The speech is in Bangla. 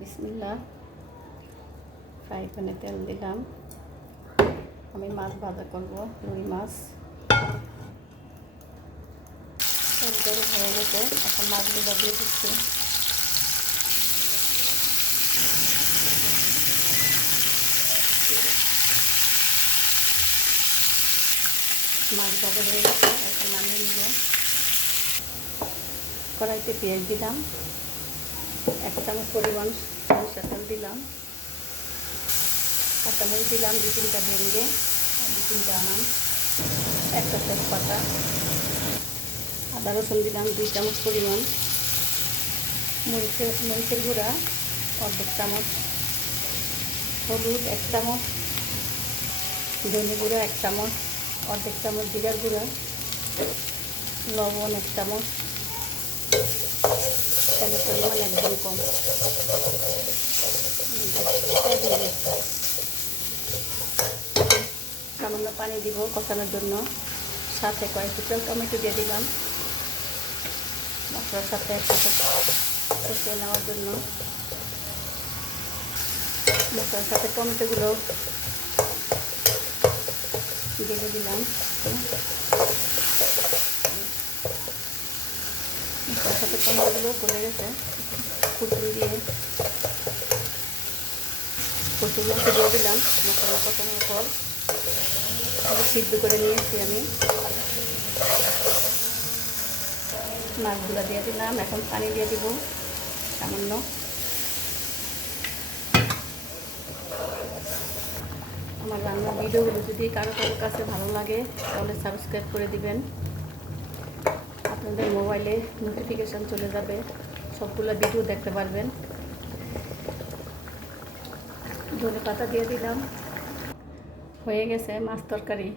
বিসমিল্লাহ। ফ্রাই প্যানে তেল দিলাম। আমি মাছ ভাজা করব, রুই মাছ। তেল গরম হয়ে গেছে, এখন মাছগুলো দিয়ে দিচ্ছি। মাছ ভাজা হয়ে গেছে, এখন নামিয়ে নিব। কড়াইতে পেঁয়াজ দিলাম, 1 চামচ পরিমাণ সরিষার তেল দিলাম, কাঁচামরিচ দিলাম 2-3টা ভেঙে আর 2-3টা আনাম, একটা তেজপাতা, আদা রসুন দিলাম 2 চামচ পরিমাণ, মরিচের গুঁড়া 1/2 চামচ, হলুদ 1 চামচ, ধনে গুঁড়া 1 চামচ, 1/2 চামচ জিরার গুঁড়া, লবণ 1 চামচ, তেলের পরিমাণ একদম কম, সামান্য পানি দিব কষানোর জন্য। সাথে কয়েক টুকরা টমেটো দিয়ে দিলাম মশলার সাথে একসাথে কষিয়ে নেওয়ার জন্য। মশলার সাথে টমেটোগুলো দিয়ে দিলাম। মশলার সাথে টমেটোগুলো গলে গেছে, কুচুরি দিয়ে দিয়ে দিলাম। মশলা কষানোর পর সিদ্ধ করে নিয়েছি আমি, মাছগুলো দিয়ে দিলাম। এখন পানি দিয়ে দিব সামান্য। আমার রান্নার ভিডিওগুলো যদি কারো কাছে ভালো লাগে তাহলে সাবস্ক্রাইব করে দিবেন। আপনাদের মোবাইলে নোটিফিকেশান চলে যাবে, সবগুলো ভিডিও দেখতে পারবেন। ধনে পাতা দিয়ে দিলাম। হয়ে গেছে মাছ তরকারি।